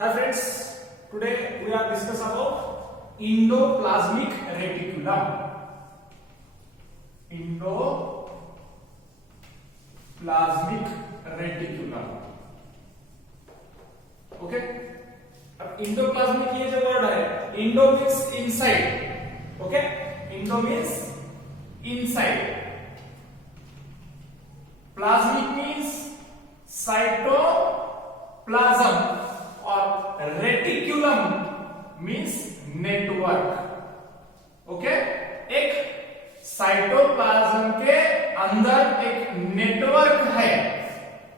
Hi friends, today we are discuss about endoplasmic reticulum. Endoplasmic reticulum. Okay? अब endoplasmic ये जो word है, endo means inside. Okay? Endo means inside. Plasmic means cytoplasm. और reticulum means network. Okay, एक cytoplasm के अंदर एक network है.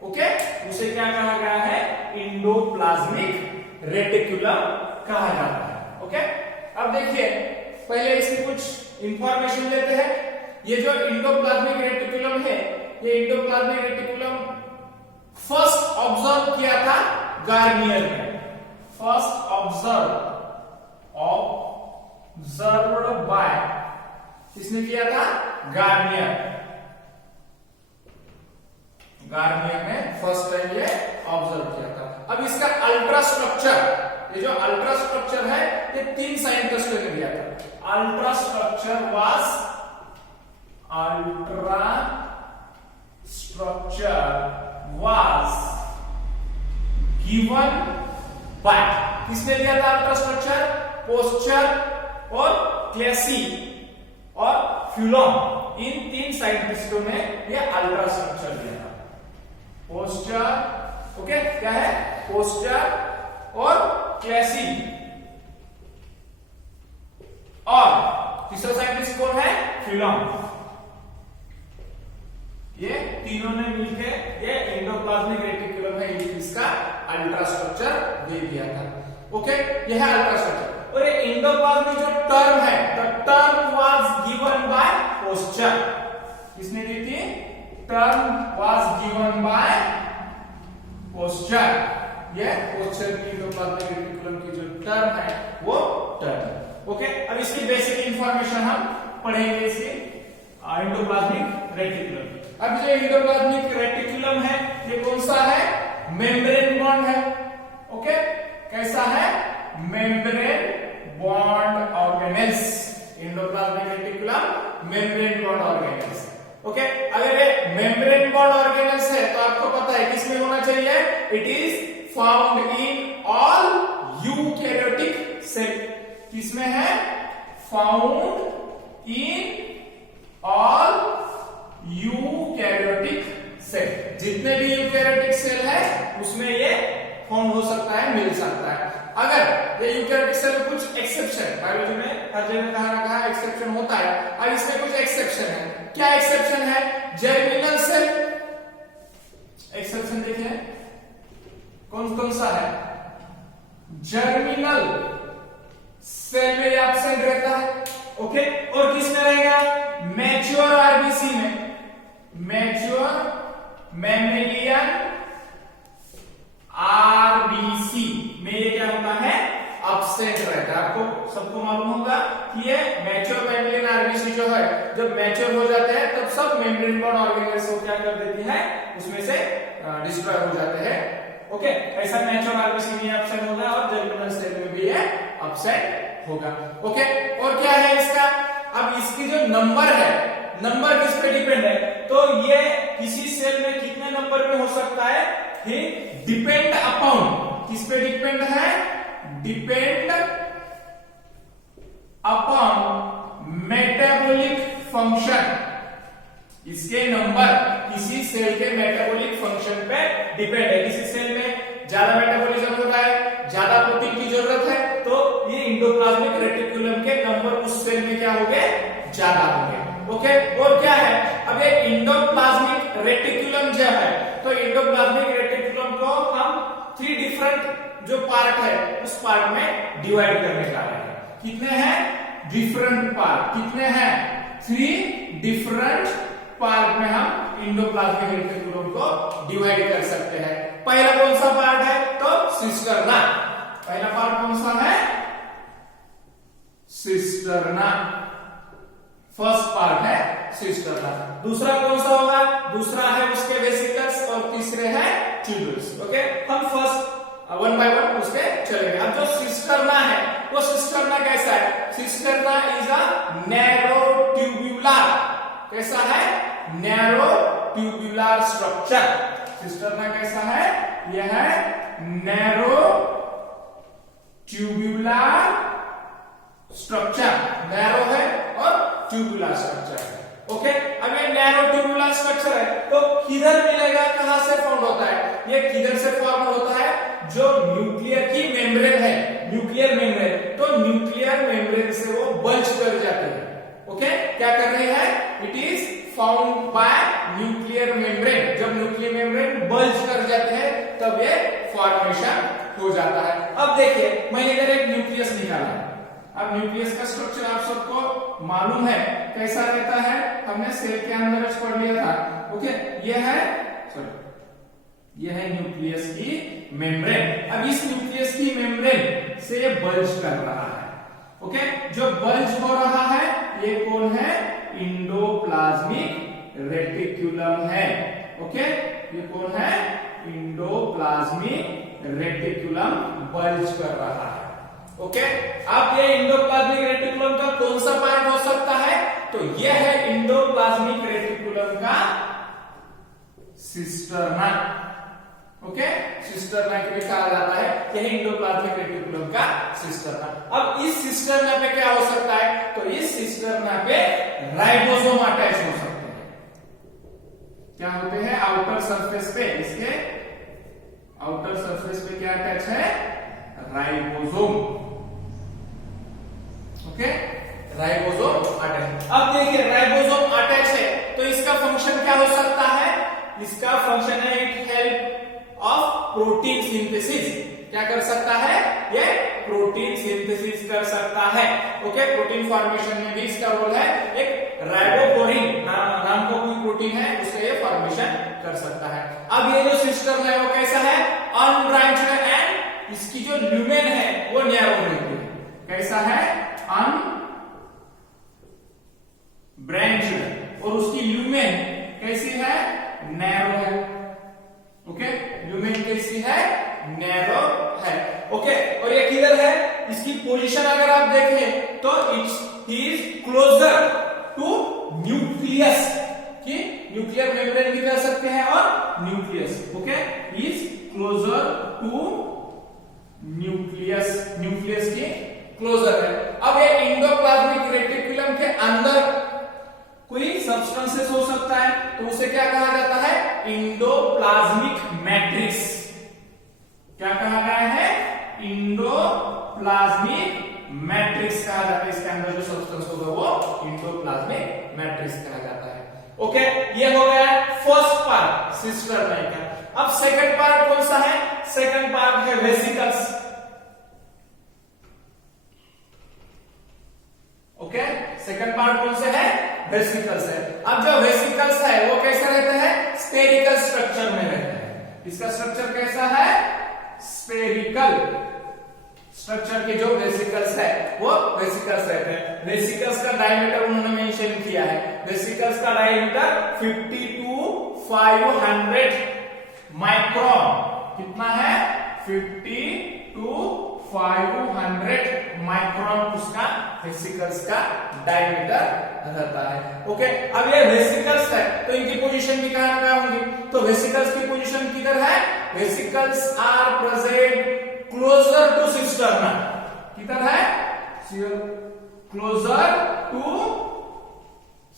ओके, उसे क्या कहा गया है? एंडोप्लाज्मिक रेटिकुलम कहा जाता है. ओके, अब देखिए पहले इसकी कुछ इंफॉर्मेशन लेते हैं. ये जो एंडोप्लाज्मिक रेटिकुलम है, ये एंडोप्लाज्मिक रेटिकुलम फर्स्ट ऑब्जर्व किया था गार्नियर ने. फर्स्ट ऑब्जर्व्ड बाय, किसने किया था? गार्नियर. गार्नियर ने फर्स्ट टाइम ये ऑब्जर्व किया था. अब इसका अल्ट्रा स्ट्रक्चर, ये जो अल्ट्रा स्ट्रक्चर है, ये 3 साइंटिस्टों ने दिया था. Ultra structure was given by, किसने दिया था अल्ट्रा स्ट्रक्चर? पोस्चर और क्लेसी और फ्यूलॉम. इन 3 साइंटिस्टों ने ये अल्ट्रा स्ट्रक्चर दिया था. पोस्चर, ओके, क्या है? पोस्चर और क्लेसी. और तीसरा साइंटिस्ट कौन है? फ्यूलॉम. ये तीनों ने मिलकर ये एंडोप्लाज्मिक रेटिकुलम है, इसका अल्ट्रा स्ट्रक्चर दे दिया था. ओके, यह है अल्ट्रा स्ट्रक्चर. और ये एंडोप्लाज्मिक जो टर्म है, the term was given by posture. किसने दी थी? Term was given by posture. ये पोस्चर की एंडोप्लाज्मिक रेटिकुलम की जो टर्म है वो टर्म. ओके, अब इसकी बेसिक इंफॉर्मेशन हम पढ़ेंगे. इसकी एंडोप्लाज्मिक रेटिकुलम. अब जो एंडोप्लाज्मिक रेटिकुलम है, ये कौन सा है? मेम्ब्रेन बॉन्ड है. ओके, कैसा है? Membrane bond organelles. Endoplasmic reticulum membrane bond organelles. Okay, अगर ये मेम्ब्रेन बॉन्ड ऑर्गेनेल्स है तो आपको पता है किसमें होना चाहिए? It is found in all eukaryotic cell. किसमें है? Found in all eukaryotic cell. जितने भी यूकैरियोटिक सेल है उसमें ये फाउंड हो सकता है, मिल सकता है. अगर ये यूकैरियोटिक सेल में कुछ एक्सेप्शन, बायोलॉजी में हर जगह कहा ना कहा एक्सेप्शन होता है. अब इसमें कुछ एक्सेप्शन है. क्या एक्सेप्शन है? Germinal cell exception. देखिए कौन कौन सा है? जर्मिनल सेल में एब्सेंट रहता है. ओके, और किस में रहेगा? मैच्योर आरबीसी में. मैच्योर मैमेलियन आरबीसी में ये क्या होता है? एब्सेंट रहता है. आपको सबको मालूम होगा कि ये मैच्योर मैमेलियन आरबीसी जो है, जब मैच्योर हो जाते हैं तब सब मेम्ब्रेन बॉन्ड ऑर्गेनेल्स को क्या कर देती है? उसमें से डिस्ट्रॉय हो जाते हैं. ओके, ऐसा मैच्योर आरबीसी में एब्सेंट होगा और जर्मिनल सेल में भी ये एब्सेंट होगा. ओके, और क्या है इसका? अब इसकी जो नंबर है, नंबर किस पे डिपेंड है? तो ये किसी सेल में कितने नंबर पे हो सकता है? ही डिपेंड अपॉन, किस पे डिपेंड है? Depend upon metabolic function. इसके नंबर किसी सेल के मेटाबॉलिक फंक्शन पे डिपेंड है. किसी सेल में ज्यादा मेटाबॉलिज्म होता है, ज्यादा प्रोटीन की जरूरत है, तो ये एंडोप्लाज्मिक रेटिकुलम के नंबर उस सेल में क्या होंगे? ज्यादा होंगे. ओके, और क्या है? अब ये एंडोप्लाज्मिक रेटिकुलम जो है, तो एंडोप्लाज्मिक रेटिकुलम को हम 3 डिफरेंट जो पार्ट है उस पार्ट में डिवाइड करने जा रहे हैं. कितने हैं? Different part. कितने हैं? 3 डिफरेंट पार्ट में हम एंडोप्लाज्मिक रेटिकुलम को डिवाइड कर सकते हैं. पहला कौन सा पार्ट है? तो सिस्टर्ना. पहला पार्ट कौन सा है? सिस्टर्ना. फर्स्ट पार्ट है सिस्टर्ना. दूसरा कौन सा होगा? दूसरा है उसके वेसिकल्स और तीसरे है ट्यूब्यूल्स. ओके, हम फर्स्ट वन बाय वन उसके चलेंगे। अब जो सिस्टर्ना है वो सिस्टर्ना कैसा है? Cisterna is a narrow tubular, कैसा है? Narrow tubular structure. सिस्टर्ना कैसा है? यह है नैरो ट्यूब्यूलर स्ट्रक्चर, नैरो है और ट्यूब्यूलर स्ट्रक्चर है। ओके, अब ये नैरो ट्यूब्यूलर स्ट्रक्चर है तो किधर मिलेगा, कहां से फॉर्म होता है? ये किधर से फॉर्म होता है? जो न्यूक्लियर की मेम्ब्रेन है, न्यूक्लियर मेम्ब्रेन, तो न्यूक्लियर मेम्ब्रेन से वो बल्ज कर जाते हैं। ओके, क्या कर रहे हैं? It is found by nuclear membrane. जब न्यूक्लियर मेम्ब्रेन बल्ज कर जाते हैं तब ये फॉर्मेशन हो जाता है। अब देखिए, मैंने इधर एक न्यूक्लियस निकाला है। अब न्यूक्लियस का स्ट्रक्चर आप सबको मालूम है कैसा रहता है, हमने सेल के अंदर पढ़ लिया था। ओके, यह है न्यूक्लियस की मेम्ब्रेन। अब इस न्यूक्लियस की मेम्ब्रेन से ये बल्ज कर रहा है। ओके, जो बल्ज हो रहा है ये कौन है? इंडोप्लाज्मिक रेटिकुलम है। ओके, ये कौन है? इंडोप्लाज्मिक रेटिकुलम बल्ज कर रहा है। ओके, अब ये इंडोप्लाज्मिक रेटिकुलम का कौन सा पार्ट हो सकता है? तो यह है इंडोप्लाज्मिक रेटिकुलम का सिस्टर्ना। ओके, सिस्टर्ना के लिए कहा जाता है यह इंडोप्लाज्मिक रेटिकुलम का सिस्टर्ना। अब इस सिस्टर्ना पे क्या हो सकता है? तो इस सिस्टर्ना पे राइबोसोम अटैच हो सकते हैं। क्या होते हैं? आउटर सरफेस पे, इसके आउटर सरफेस पे क्या अटैच है? राइबोसोम। Okay, ribosome attach. अब देखिए, राइबोसोम अटैच है तो इसका फंक्शन क्या हो सकता है? इसका फंक्शन है it help of protein synthesis. क्या कर सकता है? ये प्रोटीन सिंथेसिस कर सकता है। ओके, प्रोटीन फॉर्मेशन में भी इसका रोल है। एक राइबोफ्लोरिन नाम का कोई प्रोटीन है उसका ये फॉर्मेशन कर सकता है। अब ये जो सिस्टम है वो कैसा है? अनब्रांच्ड एंड इसकी जो ल्यूमेन है वो नैरो रहती है। कैसा है? अनब्रांच्ड, और उसकी ल्यूमेन कैसी है? नैरो है। ओके, ल्यूमेन कैसी है? नैरो है। ओके, और ये किधर है? इसकी पोजीशन अगर आप देखें तो it is closer to nucleus, कि न्यूक्लियर मेम्ब्रेन भी कह सकते हैं और nucleus. Okay, is closer to nucleus, nucleus की क्लोजर है। अब ये इंडोप्लाज्मिक रेटिकुलम के अंदर कोई सब्सटेंसेस हो सकता है तो उसे क्या कहा जाता है? Endoplasmic matrix. क्या कहा गया है? इंडोप्लाज्मिक मैट्रिक्स कहा जाता है। इसके अंदर जो सब्सटेंस होगा वो इंडोप्लाज्मिक मैट्रिक्स कहा जाता है। ओके, ये हो गया फर्स्ट पार्ट सिस्टर्ना का। अब सेकंड पार्ट कौन सा है? सेकंड पार्ट है वेसिकल्स। ओके, सेकंड पार्ट कौन सा है? वेसिकल्स है। अब जो वेसिकल्स है वो कैसा रहता है? स्फेरिकल स्ट्रक्चर में रहता है। इसका स्ट्रक्चर कैसा है? स्फेरिकल स्ट्रक्चर के जो वेसिकल्स है वो वेसिकल्स रहते हैं। वेसिकल्स का डायमीटर उन्होंने मेंशन किया है। वेसिकल्स का डायमीटर 50 to 500 माइक्रोन। कितना है? 50 to 500 माइक्रोन उसका वेसिकल्स का डायमीटर रहता है। ओके, अब ये वेसिकल्स है तो इनकी पोजीशन भी कहां होंगी? तो वेसिकल्स की पोजीशन किधर है? Vesicles are present closer to cisterna. किधर है? Closer to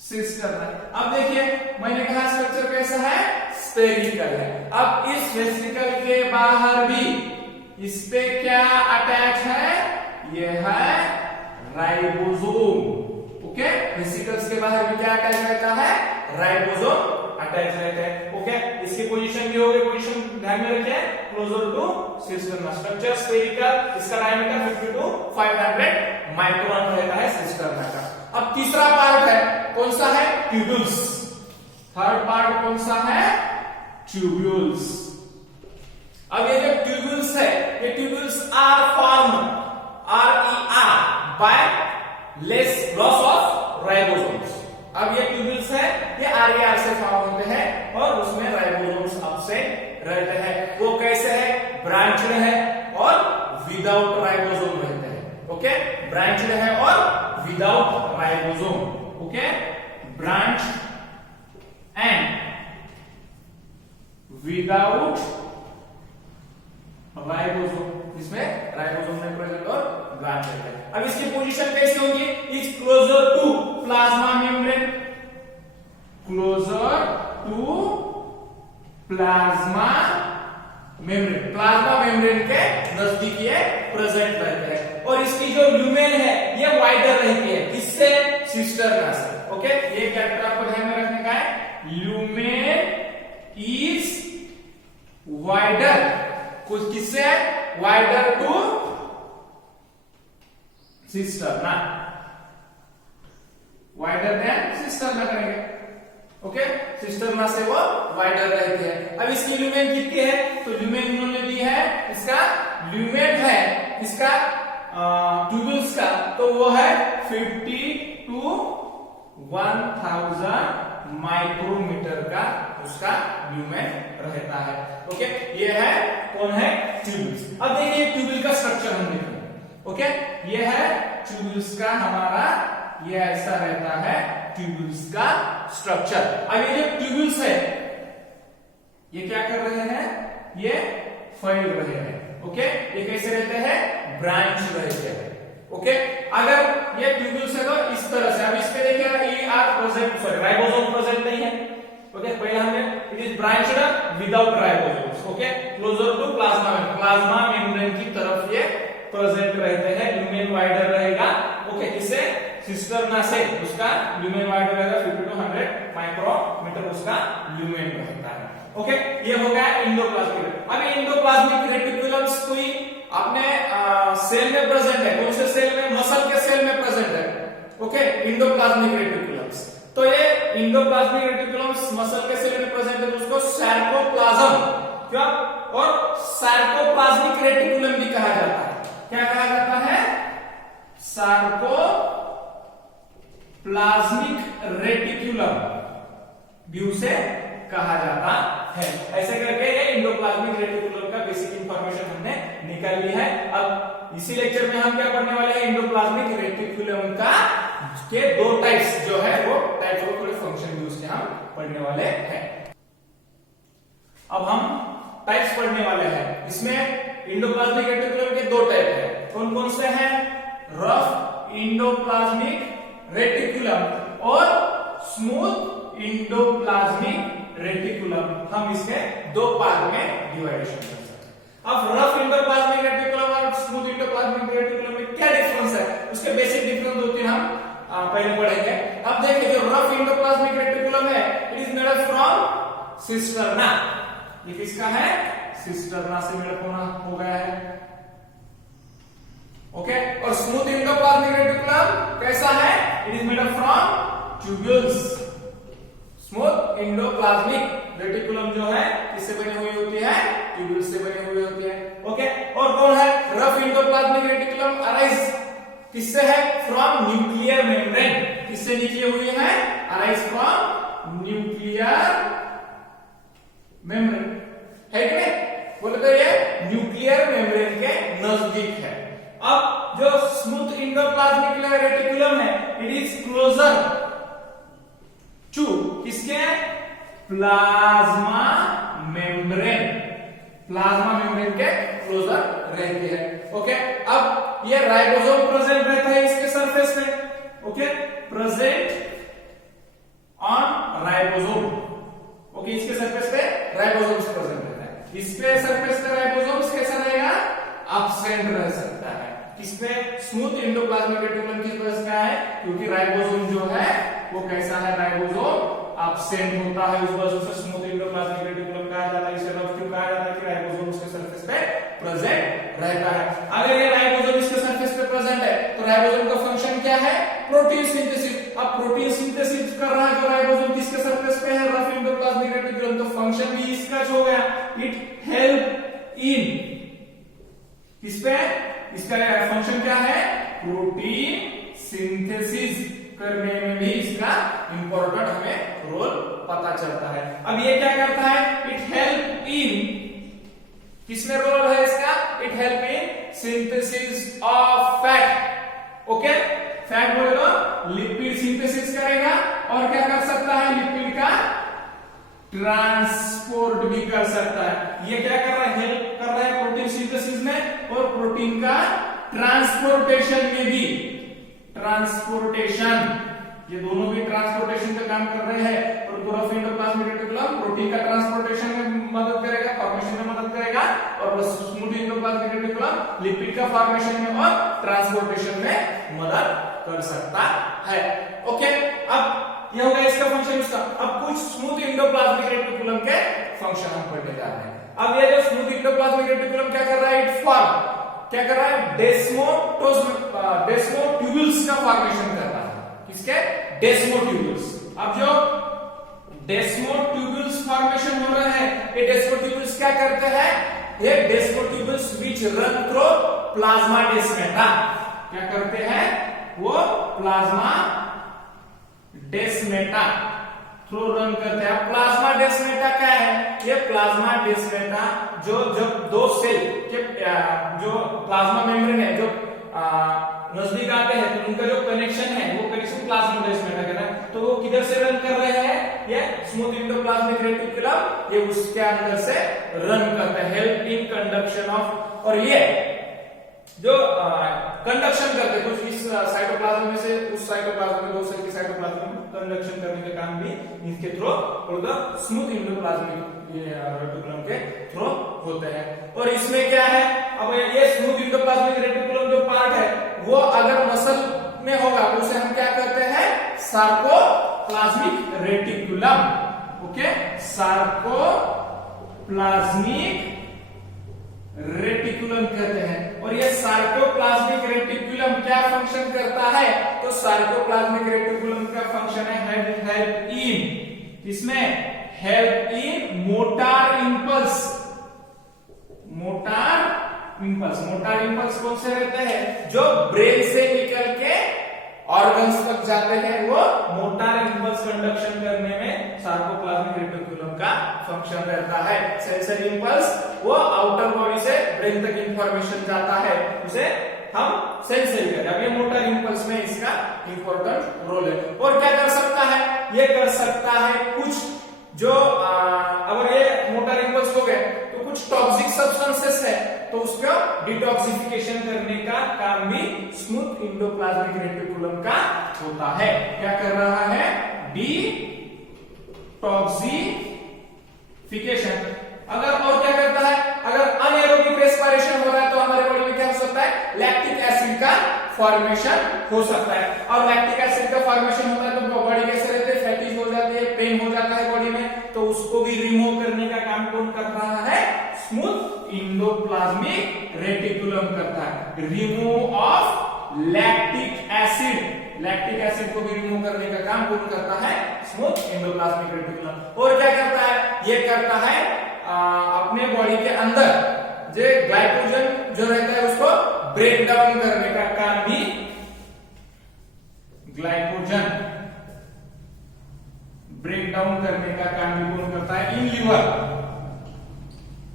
cisterna. अब देखिए, मैंने कहा स्ट्रक्चर कैसा है? स्फेरिकल है। अब इस वेसिकल के बाहर भी इस पे क्या अटैच है? यह है राइबोसोम। ओके, वेसिकल्स के बाहर भी क्या अटैच रहता है? राइबोसोम अटैच रहते हैं। ओके, इसकी पोजीशन भी होगी, पोजीशन ध्यान में रखिए, closer to cisterna. Structure spherical, इसका डायमीटर 50 to 500 माइक्रोन रहता है सिस्टर्ना का। अब तीसरा पार्ट है, कौन सा है? ट्यूब्यूल्स। थर्ड पार्ट कौन सा है? ट्यूब्यूल्स। अब ये जो ट्यूब्यूल्स है, ये tubules are form RER by loss of ribosomes. अब ये ट्यूब्यूल्स है, ये RER से फॉर्म होते हैं और उसमें राइबोसोम्स एब्सेंट रहते हैं। वो कैसे है? ब्रांच्ड है और विदाउट राइबोसोम रहते हैं। ओके, ब्रांच्ड है और without ribosome. Okay, branch and without ribosome, इसमें राइबोसोम में प्रेजेंट और ब्रांच रहता है। अब इसकी पोजीशन कैसे होगी? Is closer to plasma membrane, closer to plasma membrane, plasma membrane के नजदीक ये प्रेजेंट रहते हैं। और इसकी जो ल्यूमेन है ये वाइडर रहती है, किससे? सिस्टरना से। ओके, ये कैरेक्टर आपको ध्यान में रखने का है। ल्यूमेन इज वाइडर, कुछ किससे? वाइडर टू सिस्टरना, वाइडर देन सिस्टरना करेंगे। ओके, सिस्टरना से वो वाइडर रहती है। अब इसकी ल्यूमेन कितनी है? तो ल्यूमेन इन्होंने दी है, इसका ल्यूमेन है इसका ट्यूब्यूल्स का, तो वो है 50 to 1000 माइक्रोमीटर का उसका ल्यूमेन रहता है। ओके, ये है कौन है? ट्यूब्यूल्स। अब देखिए ट्यूब्यूल का स्ट्रक्चर हम देखेंगे। ओके, ये है ट्यूब्यूल्स का हमारा, ये ऐसा रहता है ट्यूब्यूल्स का स्ट्रक्चर। अब ये जो ट्यूब्यूल्स है ये क्या कर रहे हैं? ये फैल रहे हैं। ओके, ये कैसे रहते हैं? ब्रांच रहते हैं। ओके, अगर ये ट्यूब्यूल्स है तो इस तरह से, अब इस पे देखिए E R present, sorry ribosome present नहीं है। ओके, पहले हमने it is branched without ribosomes. Okay, closer to plasma, plasma membrane की तरफ ये प्रेजेंट रहते हैं, ल्यूमेन वाइडर रहेगा। ओके, इससे सिस्टरना से उसका ल्यूमेन वाइडर रहेगा, 50 to 100 माइक्रोमीटर उसका ल्यूमेन रहता है। ओके, ये हो गया एंडोप्लाज्मिक। अब एंडोप्लाज्मिक रेटिकुलम्स कोई अपने सेल में प्रेजेंट है, कौन से सेल में? मसल के सेल में प्रेजेंट है। ओके, एंडोप्लाज्मिक रेटिकुलम्स, तो ये एंडोप्लाज्मिक रेटिकुलम्स मसल के सेल में प्रेजेंट है, तो उसको सार्कोप्लाज्म क्या और सार्कोप्लाज्मिक रेटिकुलम भी कहा जाता है। क्या कहा जाता है? सार्कोप्लाज्मिक रेटिकुलम भी उसे कहा जाता है। ऐसे करके ये एंडोप्लाज्मिक रेटिकुलम का बेसिक इंफॉर्मेशन हमने निकाल ली है। अब इसी लेक्चर में हम क्या पढ़ने वाले हैं? एंडोप्लाज्मिक रेटिकुलम का के दो टाइप्स जो है वो टाइप्स और थोड़े फंक्शन भी उसके हम पढ़ने वाले हैं। अब हम टाइप्स पढ़ने वाले हैं। इसमें एंडोप्लाज्मिक रेटिकुलम के दो टाइप है। कौन कौन से हैं? रफ एंडोप्लाज्मिक रेटिकुलम और स्मूथ एंडोप्लाज्मिक रेटिकुलम। हम इसके दो पार्ट में डिवाइडेशन कर सकते हैं। अब रफ एंडोप्लाज्मिक रेटिकुलम और स्मूथ एंडोप्लाज्मिक रेटिकुलम में क्या डिफरेंस है? उसके बेसिक डिफरेंस दो तीन हम पहले पढ़ेंगे। अब देखिए जो रफ एंडोप्लाज्मिक रेटिकुलम है, it is made up from cisterna. ये किसका है? सिस्टरना से मेड अप हो गया है। ओके, और स्मूथ एंडोप्लाज्मिक रेटिकुलम कैसा है? It is made up from tubules. Smooth endoplasmic reticulum जो है किससे बनी हुई होती है? ट्यूब्यूल्स से बनी हुई होती है। ओके, और कौन है? रफ एंडोप्लाज्मिक रेटिकुलम अराइज किससे है? From nuclear membrane. किससे निकली हुई है? अराइज फ्रॉम न्यूक्लियर मेम्ब्रेन, है कि नहीं? बोले तो ये न्यूक्लियर मेम्ब्रेन के नजदीक है। अब जो स्मूथ एंडोप्लाज्मिक रेटिकुलम है, इट इज क्लोजर टू किसके? प्लाज्मा मेम्ब्रेन, प्लाज्मा मेम्ब्रेन के क्लोजर रहती है। ओके, अब ये राइबोसोम प्रेजेंट रहता है इसके सरफेस पे। Okay, present on ribosome. Okay, इसके सरफेस पे राइबोसोम्स प्रेजेंट रहता है। इसके सरफेस पे राइबोसोम्स कैसा रहेगा? एब्सेंट रह सकता है। किसपे? स्मूथ एंडोप्लाज्मिक रेटिकुलम की वजह क्या है? क्योंकि राइबोसोम जो है वो कैसा है? राइबोसोम एब्सेंट होता है, उस वजह से स्मूथ एंडोप्लाज्मिक रेटिकुलम कहा जाता है। इसे रफ क्यों कहा जाता है? कि राइबोसोम उसके सरफेस पे प्रेजेंट रहता है। अगर ये राइबोसोम इसके सरफेस पे प्रेजेंट है तो राइबोसोम का फंक्शन क्या है? Protein synthesis. अब प्रोटीन सिंथेसिस कर रहा है जो राइबोसोम किसके सरफेस पे है? Rough endoplasmic reticulum. तो फंक्शन भी इसका हो गया, इट हेल्प इन किसपे? इसका फंक्शन क्या है? प्रोटीन सिंथेसिस करने में भी इसका इंपॉर्टेंट हमें रोल पता चलता है। अब ये क्या करता है? इट हेल्प इन, किसमें रोल है इसका? It help in synthesis of fat. Okay, fat बोलेगा लिपिड सिंथेसिस करेगा और क्या कर सकता है, लिपिड का ट्रांसपोर्ट भी कर सकता है। ये क्या कर रहा है, हेल्प कर रहा है प्रोटीन सिंथेसिस में और प्रोटीन का ट्रांसपोर्टेशन में भी। ट्रांसपोर्टेशन, ये दोनों भी ट्रांसपोर्टेशन का काम कर रहे हैं। और ग्रोथ एंडोप्लाज्मिक रेटिकुलम प्रोटीन का ट्रांसपोर्टेशन में मदद करेगा, फॉर्मेशन में मदद करेगा, और स्मूथ एंडोप्लाज्मिक रेटिकुलम लिपिड का फॉर्मेशन में और ट्रांसपोर्टेशन में मदद कर सकता है। ओके, अब ये हो गया इसका फंक्शन इसका। अब कुछ स्मूथ एंडोप्लाज्मिक रेटिकुलम के फंक्शन हम पढ़ने जा रहे हैं। अब ये जो स्मूथ एंडोप्लाज्मिक रेटिकुलम क्या कर रहा है, इट फॉर्म क्या कर रहा है, डेस्मोट्यूब्यूल्स का फॉर्मेशन कर रहा है। किसके, डेस्मोट्यूब्यूल्स। अब जो डेस्मोट्यूब्यूल्स फॉर्मेशन हो रहा है, ये डेस्मोट्यूब्यूल्स क्या करते हैं, ये डेस्मोट्यूब्यूल्स व्हिच रन थ्रू प्लाज्मा डेस्मेटा। क्या करते हैं, वो प्लाज्मा डेस्मेटा थ्रू रन करते हैं। प्लाज्मा डेस्मेटा क्या है, ये प्लाज्मा डेस्मेटा जो जब दो सेल के जो प्लाज्मा मेम्ब्रेन है जो नजदीक आते हैं तो उनका जो कनेक्शन है वो कनेक्शन प्लाज्मा डेस्मेटा का है। तो वो किधर से रन कर रहे हैं, ये स्मूथ एंडोप्लाज्मिक रेटिकुलम, ये उसके अंदर से रन करता है, हेल्प इन कंडक्शन ऑफ। और ये जो कंडक्शन करते हैं, कुछ इस साइटोप्लाज्म में से उस साइटोप्लाज्म में, दो सेल के साइटोप्लाज्म में कंडक्शन करने का काम भी इनके थ्रू और स्मूथ एंडोप्लाज्मिक रेटिकुलम के थ्रू होते हैं। और इसमें क्या है, अब ये स्मूथ एंडोप्लाज्मिक रेटिकुलम जो पार्ट है वो अगर मसल में होगा तो उसे हम क्या कहते हैं, sarcoplasmic reticulum. Okay, sarcoplasmic reticulum कहते हैं। और ये सार्कोप्लाज्मिक रेटिकुलम क्या फंक्शन करता है, तो सार्कोप्लाज्मिक रेटिकुलम का फंक्शन है हेल्प इन, इसमें help in motor impulse. Motor impulse कौन से रहते हैं, जो ब्रेन से निकल के ऑर्गन्स तक जाते हैं, वो मोटार इंपल्स कंडक्शन करने में सार्कोप्लाज्मिक रेटिकुलम का फंक्शन रहता है। सेंसरी इंपल्स वो आउटर बॉडी से ब्रेन तक इंफॉर्मेशन जाता है, उसे हम सेंसरी कहते हैं। अब ये मोटार इंपल्स में इसका इंपॉर्टेंट रोल है। और क्या कर सकता है, ये कर सकता है कुछ जो अगर ये मोटार इंपल्स हो गए तो कुछ टॉक्सिक सब्सटेंसेस है तो उसका डिटॉक्सिफिकेशन करने का काम भी स्मूथ एंडोप्लाज्मिक रेटिकुलम का होता है। क्या कर रहा है, डिटॉक्सिफिकेशन। अगर और क्या करता है, अगर अनएरोबिक रेस्पिरेशन हो रहा है तो हमारे बॉडी में क्या हो सकता है, लैक्टिक एसिड का फॉर्मेशन हो सकता है। और लैक्टिक एसिड का फॉर्मेशन होता है तो बॉडी कैसे रहती है, फैटीज हो जाती है, पेन हो जाता है बॉडी में, तो उसको भी रिमूव करने का काम कौन कर रहा है, स्मूथ एंडोप्लाज्मिक रेटिकुलम करता है। Remove of lactic acid, lactic acid को भी रिमूव करने का काम कौन करता है, स्मूथ एंडोप्लाज्मिक रेटिकुलम। और क्या करता है, ये करता है अपने बॉडी के अंदर जो ग्लाइकोजन जो रहता है उसको ब्रेक डाउन करने का काम भी, ग्लाइकोजन ब्रेक डाउन करने का काम भी कौन करता है, इन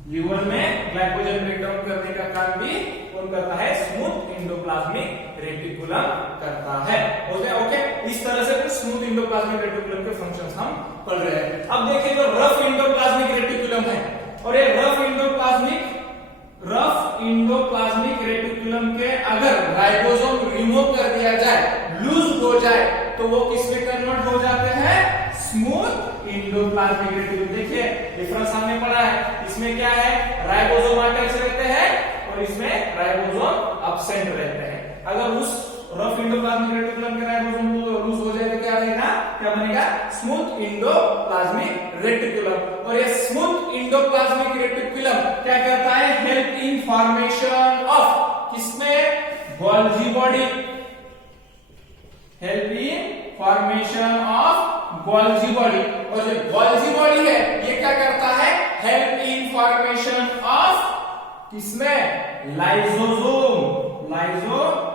लीवर में ग्लाइकोजन ब्रेक डाउन करने का काम भी कौन करता है, स्मूथ एंडोप्लाज्मिक रेटिकुलम करता है। ओके, इस तरह से कुछ स्मूथ एंडोप्लाज्मिक रेटिकुलम के फंक्शंस हम पढ़ रहे हैं। अब देखिए जो रफ एंडोप्लाज्मिक रेटिकुलम है, और ये रफ एंडोप्लाज्मिक रेटिकुलम के अगर राइबोसोम रिमूव कर दिया जाए, लूज हो जाए, तो वो किसमें कन्वर्ट हो जाते हैं, स्मूथ एंडोप्लाज्मिक रेटिकुलम। देखिए डिफरेंस हमने पढ़ा है, इसमें क्या है, राइबोसोम अटैच रहते हैं और इसमें राइबोसोम एब्सेंट रहते हैं। अगर उस रफ एंडोप्लाज्मिक रेटिकुलम के राइबोसोम लूज हो जाए तो क्या रहेगा, क्या बनेगा, स्मूथ एंडोप्लाज्मिक रेटिकुलम। और ये स्मूथ एंडोप्लाज्मिक रेटिकुलम क्या करता है, हेल्प इन फॉर्मेशन ऑफ, किसमें, Golgi body, help in formation of Golgi body. और जो गोल्जी बॉडी है ये क्या करता है, हेल्प इन फॉर्मेशन ऑफ, किसमें, लाइसोसोम, लाइसोसोम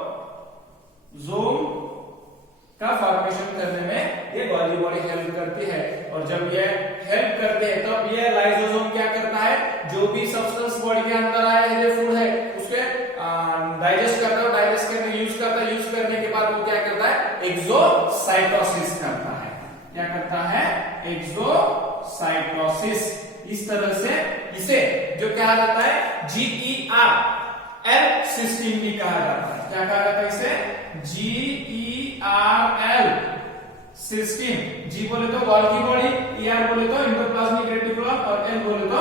का फॉर्मेशन करने में ये गोल्जी बॉडी हेल्प करती है। और जब ये हेल्प करते हैं तब ये लाइसोसोम क्या करता है, जो भी सब्सटेंस बॉडी के अंदर आया है, जो फूड है उसके डाइजेस्ट करता है, डाइजेस्ट करने यूज करता है, यूज करने के बाद वो क्या करता है, एक्सोसाइटोसिस करता है। क्या करता है, एक्सोसाइटोसिस। इस तरह से इसे जो कहा जाता है GERL सिस्टम भी कहा जाता है। क्या कहा जाता है इसे, GERL सिस्टम। जी बोले तो गोल्गी बॉडी, ER बोले तो एंडोप्लाज्मिक रेटिकुलम और L बोले तो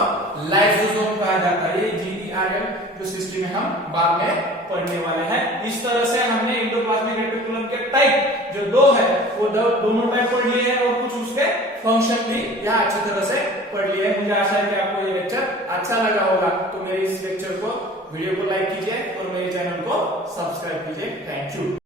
लाइसोसोम कहा जाता है। ये GERL जो सिस्टम है हम बाद में पढ़ने वाले हैं। इस तरह से हमने एंडोप्लाज्मिक रेटिकुलम के टाइप जो दो है वो दोनों टाइप पढ़ लिए हैं और कुछ उसके फंक्शन भी यहाँ अच्छी तरह से पढ़ लिए हैं। मुझे आशा है कि आपको ये लेक्चर अच्छा लगा होगा। तो मेरे इस लेक्चर को, वीडियो को लाइक कीजिए और मेरे चैनल को सब्सक्राइब कीजिए। Thank you.